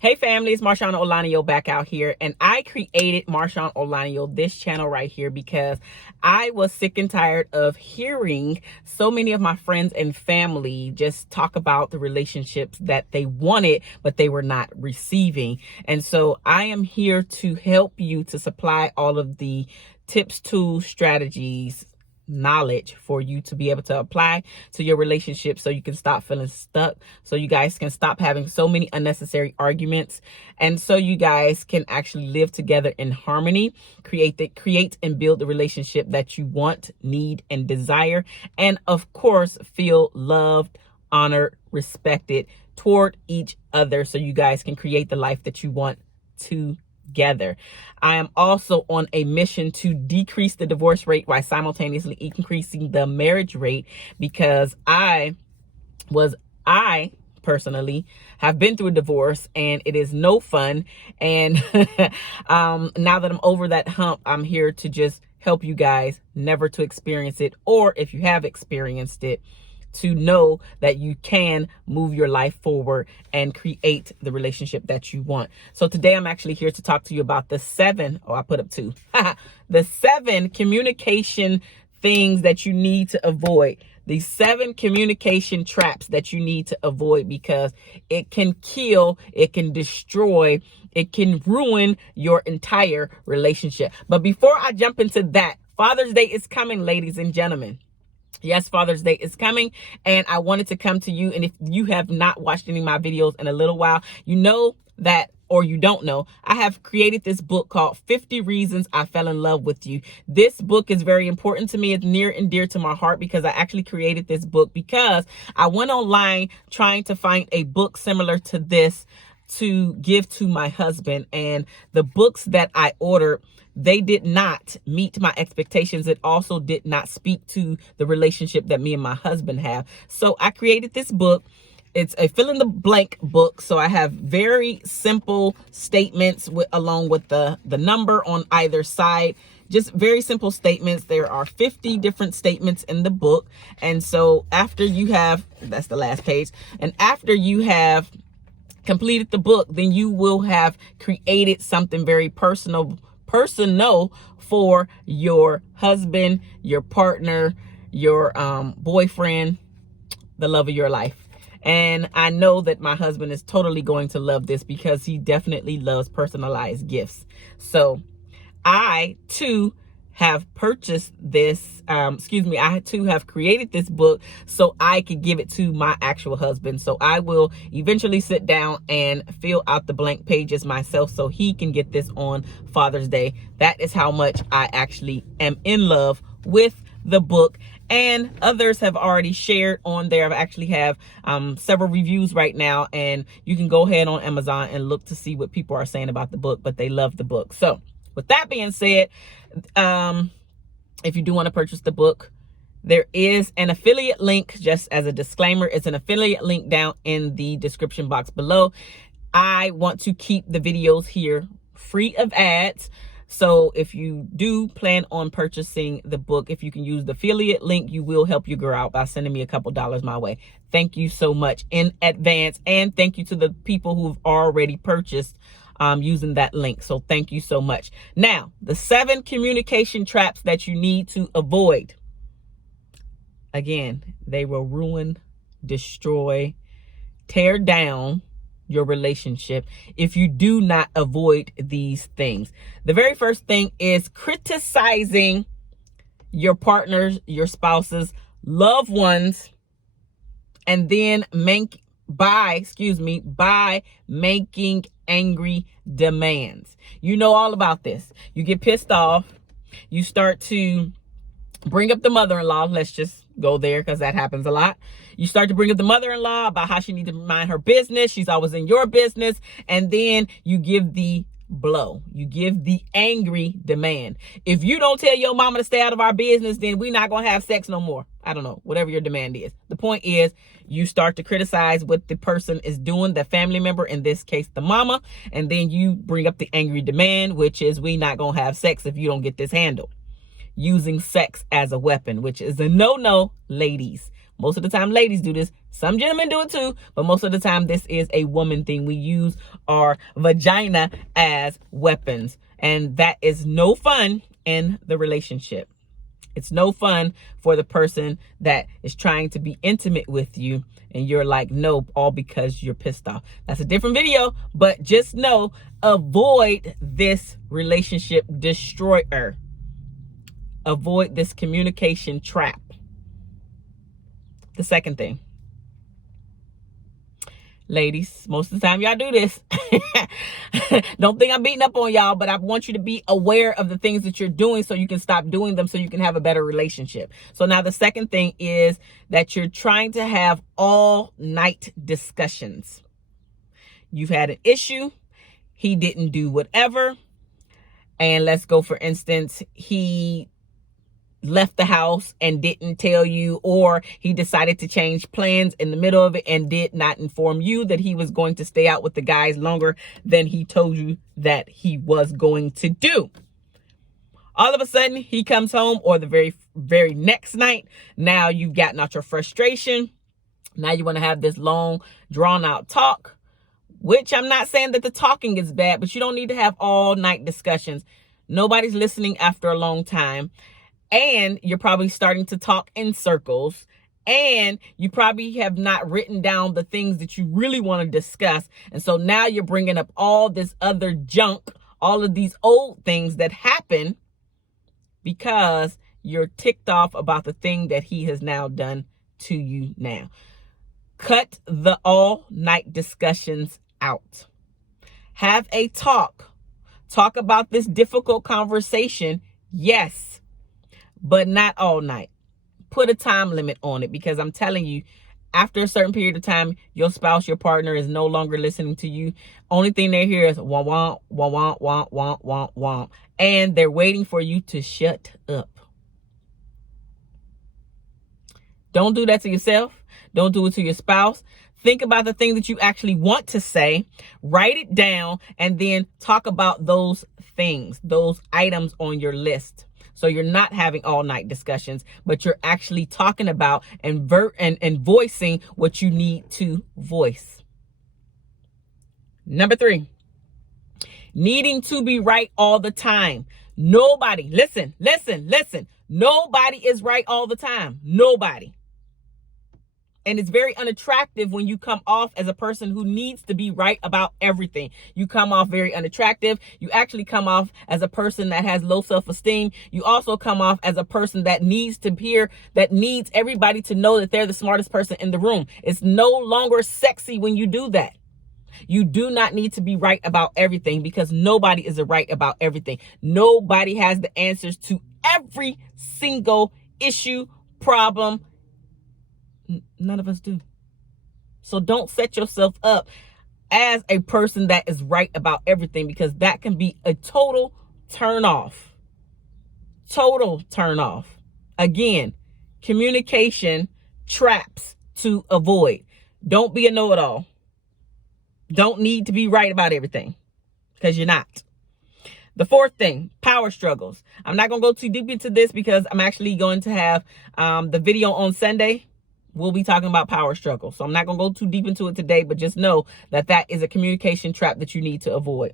Hey family, it's MarshaunO back out here, and I created MarshaunO, this channel right here, because I was sick and tired of hearing so many of my friends and family just talk about the relationships that they wanted, but they were not receiving. And so I am here to help you to supply all of the tips, tools, strategies, knowledge for you to be able to apply to your relationship so you can stop feeling stuck, so you guys can stop having so many unnecessary arguments, and so you guys can actually live together in harmony, create and build the relationship that you want, need, and desire, and of course feel loved, honored, respected toward each other, so you guys can create the life that you want together. I am also on a mission to decrease the divorce rate while simultaneously increasing the marriage rate, because I personally have been through a divorce and it is no fun. And now that I'm over that hump, I'm here to just help you guys never to experience it, or if you have experienced it, to know that you can move your life forward and create the relationship that you want. So today I'm actually here to talk to you about the seven communication things that you need to avoid. These 7 communication traps that you need to avoid, because it can kill, it can destroy, it can ruin your entire relationship. But before I jump into that, Father's Day is coming, ladies and gentlemen. Yes, Father's Day is coming, and I wanted to come to you. And if you have not watched any of my videos in a little while, you know that, or you don't know, I have created this book called 50 Reasons I Fell in Love with You. This book is very important to me. It's near and dear to my heart, because I actually created this book because I went online trying to find a book similar to this to give to my husband. And the books that I ordered, they did not meet my expectations. It also did not speak to the relationship that me and my husband have. So I created this book. It's a fill in the blank book. So I have very simple statements along with the number on either side. Just very simple statements. There are 50 different statements in the book. And so after you have, that's the last page. And after you have completed the book, then you will have created something very personal for your husband, your partner, your boyfriend, the love of your life. And I know that my husband is totally going to love this, because he definitely loves personalized gifts. So I too have purchased this, I too have created this book so I could give it to my actual husband. So I will eventually sit down and fill out the blank pages myself so he can get this on Father's Day. That is how much I actually am in love with the book. And others have already shared on there. I actually have several reviews right now, and you can go ahead on Amazon and look to see what people are saying about the book, but they love the book. So with that being said, if you do want to purchase the book, there is an affiliate link. Just as a disclaimer, it's an affiliate link down in the description box below. I want to keep the videos here free of ads. So if you do plan on purchasing the book, if you can use the affiliate link, you will help your girl out by sending me a couple dollars my way. Thank you so much in advance. And thank you to the people who've already purchased using that link. So thank you so much. Now, the 7 communication traps that you need to avoid. Again, they will ruin, destroy, tear down your relationship if you do not avoid these things. The very first thing is criticizing your partners, your spouses, loved ones, and then by making angry demands. You know all about this. You get pissed off. You start to bring up the mother-in-law. Let's just go there, because that happens a lot. You start to bring up the mother-in-law about how she needs to mind her business. She's always in your business. And then you give the blow. You give the angry demand. If you don't tell your mama to stay out of our business, then we're not going to have sex no more. I don't know, whatever your demand is. The point is, you start to criticize what the person is doing, the family member, in this case, the mama. And then you bring up the angry demand, which is, we not going to have sex if you don't get this handled. Using sex as a weapon, which is a no-no, ladies. Most of the time, ladies do this. Some gentlemen do it too, but most of the time, this is a woman thing. We use our vagina as weapons, and that is no fun in the relationship. It's no fun for the person that is trying to be intimate with you, and you're like, no, all because you're pissed off. That's a different video, but just know, avoid this relationship destroyer. Avoid this communication trap. The second thing, ladies, most of the time y'all do this. Don't think I'm beating up on y'all, but I want you to be aware of the things that you're doing so you can stop doing them, so you can have a better relationship. So now the second thing is that you're trying to have all night discussions. You've had an issue. He didn't do whatever. And let's go, for instance, he left the house and didn't tell you, or he decided to change plans in the middle of it and did not inform you that he was going to stay out with the guys longer than he told you that he was going to do. All of a sudden, he comes home, or the very next night, now you've gotten out your frustration. Now you want to have this long, drawn out talk, which I'm not saying that the talking is bad, but you don't need to have all night discussions. Nobody's listening after a long time. And you're probably starting to talk in circles, and you probably have not written down the things that you really want to discuss. And so now you're bringing up all this other junk, all of these old things that happen because you're ticked off about the thing that he has now done to you now. Cut the all night discussions out. Have a talk. Talk about this difficult conversation. Yes. But not all night. Put a time limit on it, because I'm telling you, after a certain period of time, your spouse, your partner is no longer listening to you. Only thing they hear is wah, wah, wah, wah, wah, wah, wah, wah. And they're waiting for you to shut up. Don't do that to yourself. Don't do it to your spouse. Think about the thing that you actually want to say. Write it down, and then talk about those things, those items on your list. So you're not having all night discussions, but you're actually talking about and voicing what you need to voice. Number 3, needing to be right all the time. Nobody, listen. Nobody is right all the time. Nobody. And it's very unattractive when you come off as a person who needs to be right about everything. You come off very unattractive. You actually come off as a person that has low self-esteem. You also come off as a person that needs everybody to know that they're the smartest person in the room. It's no longer sexy when you do that. You do not need to be right about everything, because nobody is right about everything. Nobody has the answers to every single issue, problem. None of us do. So don't set yourself up as a person that is right about everything, because that can be a total turn off. Total turn off. Again, communication traps to avoid. Don't be a know-it-all. Don't need to be right about everything, because you're not. The fourth thing, power struggles. I'm not going to go too deep into this, because I'm actually going to have the video on Sunday. We'll be talking about power struggles. So I'm not going to go too deep into it today, but just know that that is a communication trap that you need to avoid.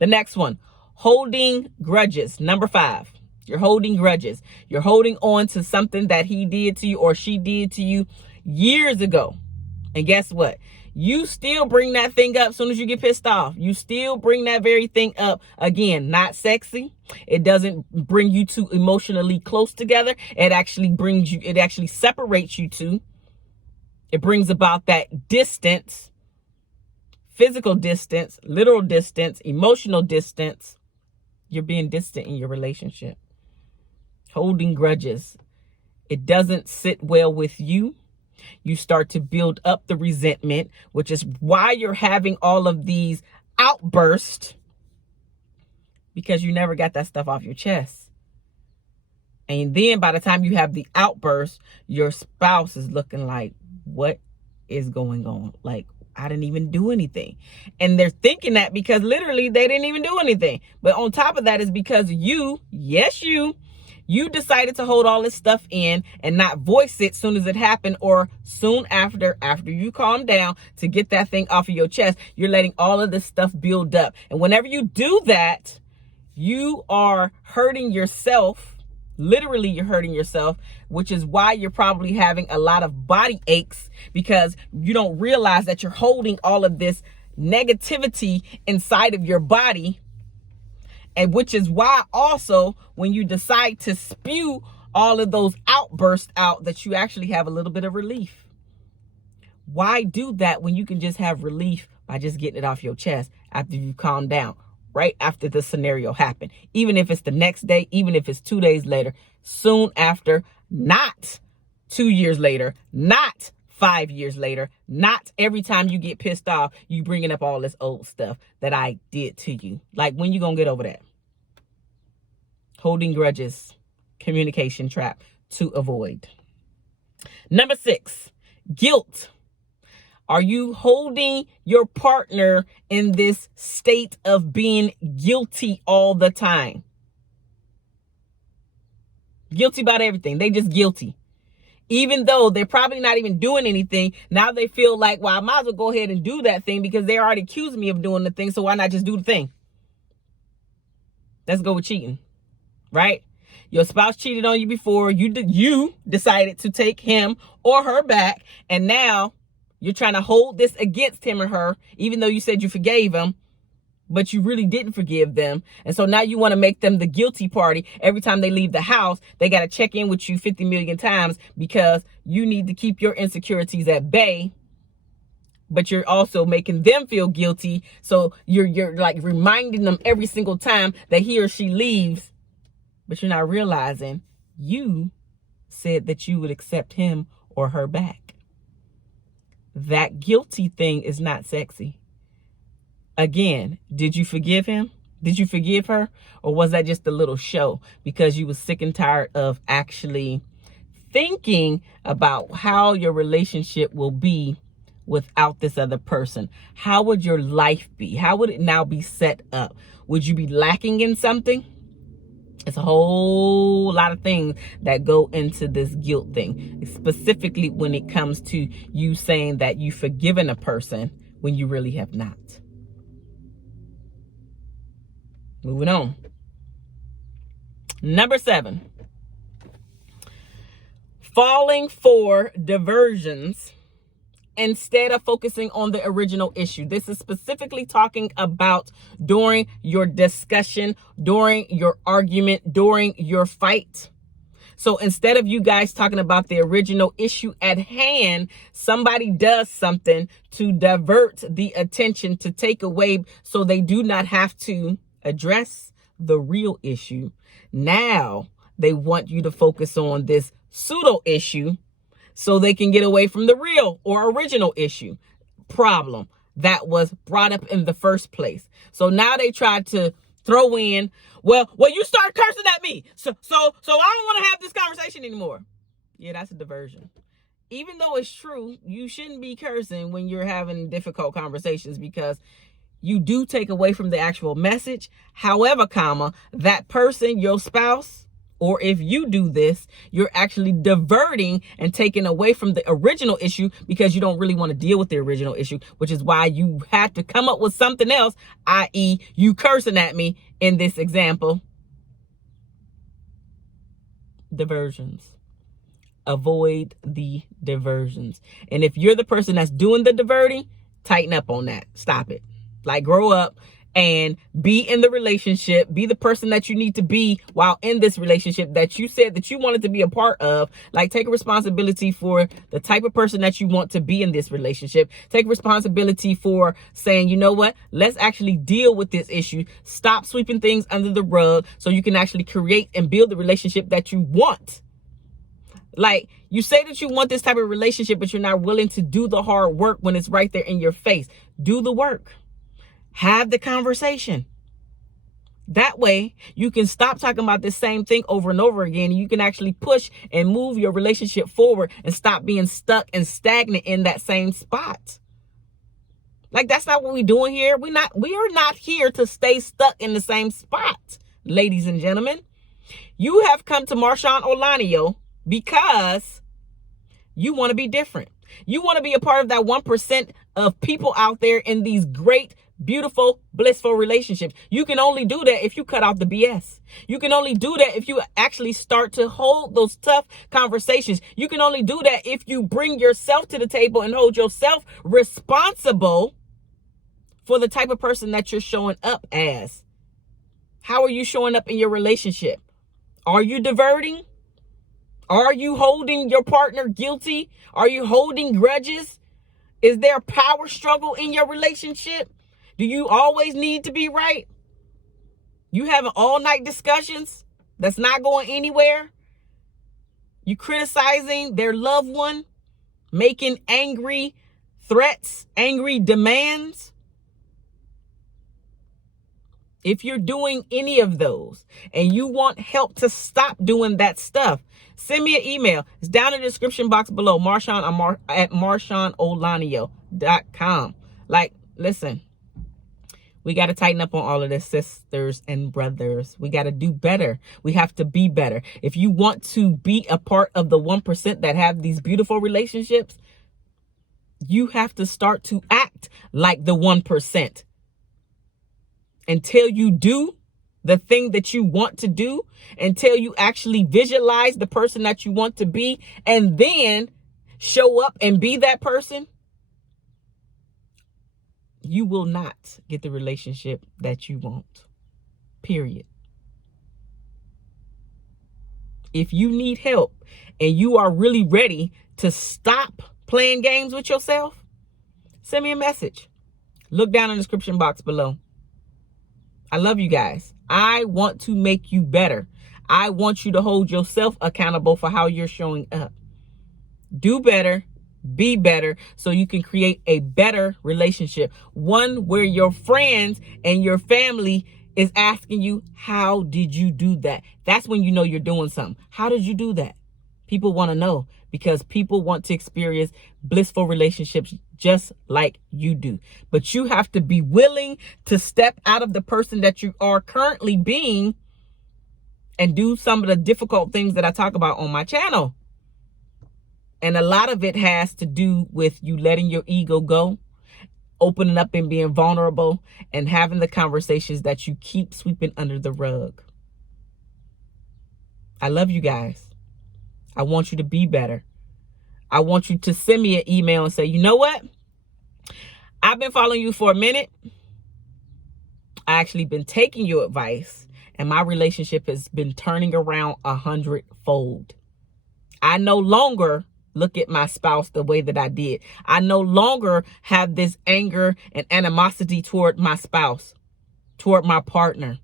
The next one, holding grudges. Number 5, you're holding grudges. You're holding on to something that he did to you or she did to you years ago. And guess what? You still bring that thing up as soon as you get pissed off. You still bring that very thing up. Again, not sexy. It doesn't bring you two emotionally close together. It actually separates you two. It brings about that distance, physical distance, literal distance, emotional distance. You're being distant in your relationship. Holding grudges. It doesn't sit well with you. You start to build up the resentment, which is why you're having all of these outbursts, because you never got that stuff off your chest. And then by the time you have the outburst, your spouse is looking like, what is going on? Like, I didn't even do anything. And they're thinking that because literally they didn't even do anything. But on top of that is because you You decided to hold all this stuff in and not voice it soon as it happened, or soon after you calm down, to get that thing off of your chest. You're letting all of this stuff build up. And whenever you do that, you are hurting yourself. Literally, you're hurting yourself, which is why you're probably having a lot of body aches, because you don't realize that you're holding all of this negativity inside of your body. And which is why also when you decide to spew all of those outbursts out, that you actually have a little bit of relief. Why do that when you can just have relief by just getting it off your chest after you calm down? Right after the scenario happened, even if it's the next day, even if it's 2 days later, soon after, not 2 years later, not 5 years later, not every time you get pissed off, you bringing up all this old stuff that I did to you. Like, when you gonna get over that? Holding grudges, communication trap to avoid. Number 6, guilt. Are you holding your partner in this state of being guilty all the time? Guilty about everything. They just guilty. Even though they're probably not even doing anything, now they feel like, well, I might as well go ahead and do that thing because they already accused me of doing the thing, so why not just do the thing? Let's go with cheating, right? Your spouse cheated on you before. You decided to take him or her back, and now you're trying to hold this against him or her, even though you said you forgave them, but you really didn't forgive them. And so now you want to make them the guilty party. Every time they leave the house, they got to check in with you 50 million times because you need to keep your insecurities at bay. But you're also making them feel guilty. So you're like reminding them every single time that he or she leaves. But you're not realizing you said that you would accept him or her back. That guilty thing is not sexy. Again, did you forgive him? Did you forgive her? Or was that just a little show because you was sick and tired of actually thinking about how your relationship will be without this other person? How would your life be? How would it now be set up? Would you be lacking in something? It's a whole lot of things that go into this guilt thing, specifically when it comes to you saying that you've forgiven a person when you really have not. Moving on. Number 7, falling for diversions instead of focusing on the original issue. This is specifically talking about during your discussion, during your argument, during your fight. So instead of you guys talking about the original issue at hand, somebody does something to divert the attention, to take away so they do not have to address the real issue. Now they want you to focus on this pseudo issue so they can get away from the real or original issue problem that was brought up in the first place. So now they try to throw in, well, you start cursing at me. So I don't want to have this conversation anymore. Yeah, that's a diversion. Even though it's true, you shouldn't be cursing when you're having difficult conversations, because you do take away from the actual message. However, that person, your spouse, or if you do this, you're actually diverting and taking away from the original issue because you don't really want to deal with the original issue, which is why you had to come up with something else, i.e. you cursing at me in this example. Diversions. Avoid the diversions. And if you're the person that's doing the diverting, tighten up on that. Stop it. Like, grow up and be in the relationship. Be the person that you need to be while in this relationship that you said that you wanted to be a part of. Like, take responsibility for the type of person that you want to be in this relationship. Take responsibility for saying, you know what? Let's actually deal with this issue. Stop sweeping things under the rug so you can actually create and build the relationship that you want. Like, you say that you want this type of relationship, but you're not willing to do the hard work when it's right there in your face. Do the work. Have the conversation. That way, you can stop talking about the same thing over and over again. And you can actually push and move your relationship forward and stop being stuck and stagnant in that same spot. Like, that's not what we're doing here. We are not here to stay stuck in the same spot, ladies and gentlemen. You have come to MarshaunO because you want to be different. You want to be a part of that 1% of people out there in these great, beautiful, blissful relationships. You can only do that if you cut out the BS. You can only do that if you actually start to hold those tough conversations. You can only do that if you bring yourself to the table and hold yourself responsible for the type of person that you're showing up as. How are you showing up in your relationship? Are you diverting? Are you holding your partner guilty? Are you holding grudges? Is there a power struggle in your relationship? Do you always need to be right? You having all night discussions that's not going anywhere? You criticizing their loved one, making angry threats, angry demands? If you're doing any of those and you want help to stop doing that stuff, send me an email. It's down in the description box below. Marshaun at MarshaunOlanio.com. Like, listen, we got to tighten up on all of this, sisters and brothers. We got to do better. We have to be better. If you want to be a part of the 1% that have these beautiful relationships, you have to start to act like the 1%. Until you do the thing that you want to do, until you actually visualize the person that you want to be, and then show up and be that person, you will not get the relationship that you want. Period. If you need help and you are really ready to stop playing games with yourself, send me a message. Look down in the description box below. I love you guys. I want to make you better. I want you to hold yourself accountable for how you're showing up. Do better, be better, so you can create a better relationship. One where your friends and your family is asking you, how did you do that? That's when you know you're doing something. How did you do that? People want to know, because people want to experience blissful relationships just like you do. But you have to be willing to step out of the person that you are currently being and do some of the difficult things that I talk about on my channel. And a lot of it has to do with you letting your ego go, opening up and being vulnerable, and having the conversations that you keep sweeping under the rug. I love you guys. I want you to be better. I want you to send me an email and say, you know what? I've been following you for a minute. I actually been taking your advice, and my relationship has been turning around 100-fold. I no longer look at my spouse the way that I did. I no longer have this anger and animosity toward my spouse, toward my partner.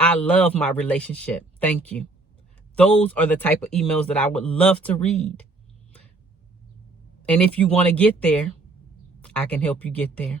I love my relationship. Thank you. Those are the type of emails that I would love to read. And if you want to get there, I can help you get there.